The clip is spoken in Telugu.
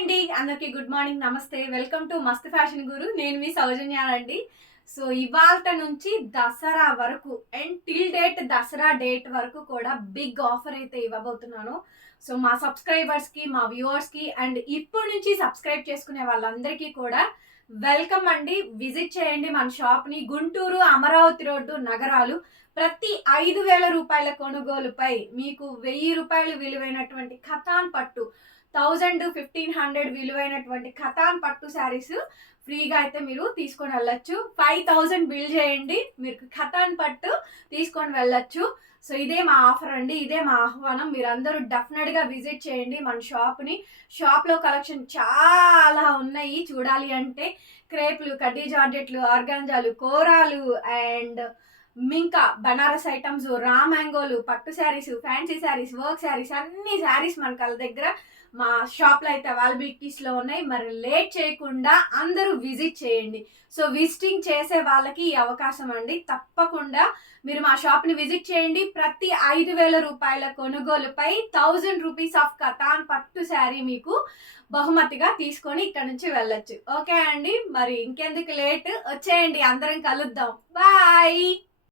అండి, అందరికి గుడ్ మార్నింగ్, నమస్తే. వెల్కమ్ టు మస్త్ ఫ్యాషన్ గురు. నేను మీ సౌజన్య అండి. సో ఇవాళ నుంచి దసరా వరకు and till date Dasara date వరకు కూడా బిగ్ ఆఫర్ అయితే ఇవ్వబోతున్నాను. సో మా సబ్స్క్రైబర్స్ కి, మా వ్యూవర్స్ కి అండ్ ఇప్పటి నుంచి సబ్స్క్రైబ్ చేసుకునే వాళ్ళందరికీ కూడా వెల్కమ్ అండి. విజిట్ చేయండి మన షాప్ ని. గుంటూరు అమరావతి రోడ్డు నగరాలు. ప్రతి 5,000 రూపాయల కొనుగోలుపై మీకు 1,000 రూపాయలు విలువైనటువంటి ఖతాన్ పట్టు, 1,000-1,500 విలువైనటువంటి ఖతాన్ పట్టు శారీస్ ఫ్రీగా అయితే మీరు తీసుకొని వెళ్ళొచ్చు. 5,000 బిల్ చేయండి, మీరు ఖతాన్ పట్టు తీసుకొని వెళ్ళొచ్చు. సో ఇదే మా ఆఫర్ అండి, ఇదే మా ఆహ్వానం. మీరందరూ డెఫినెట్గా విజిట్ చేయండి మన షాప్ని. షాప్లో కలెక్షన్ చాలా ఉన్నాయి. చూడాలి అంటే క్రేప్లు, కడ్డీ జార్జెట్లు, ఆర్గాంజాలు, కోరాలు అండ్ మింకా బనారస్ ఐటమ్స్, రా మ్యాంగోలు, పట్టు శారీస్, ఫ్యాన్సీ శారీస్, వర్క్ శారీస్, అన్ని శారీస్ మన కళ్ళ దగ్గర మా షాప్లో అయితే అవైలబిలిటీస్లో ఉన్నాయి. మరి లేట్ చేయకుండా అందరూ విజిట్ చేయండి. సో విజిటింగ్ చేసే వాళ్ళకి ఈ అవకాశం అండి. తప్పకుండా మీరు మా షాప్ని విజిట్ చేయండి. ప్రతి 5,000 రూపాయల కొనుగోలుపై 1,000 రూపీస్ ఆఫ్ కతాన్ పట్టు శారీ మీకు బహుమతిగా తీసుకొని ఇక్కడ నుంచి వెళ్ళొచ్చు. ఓకే అండి, మరి ఇంకెందుకు లేట్, వచ్చేయండి, అందరం కలుద్దాం. బాయ్.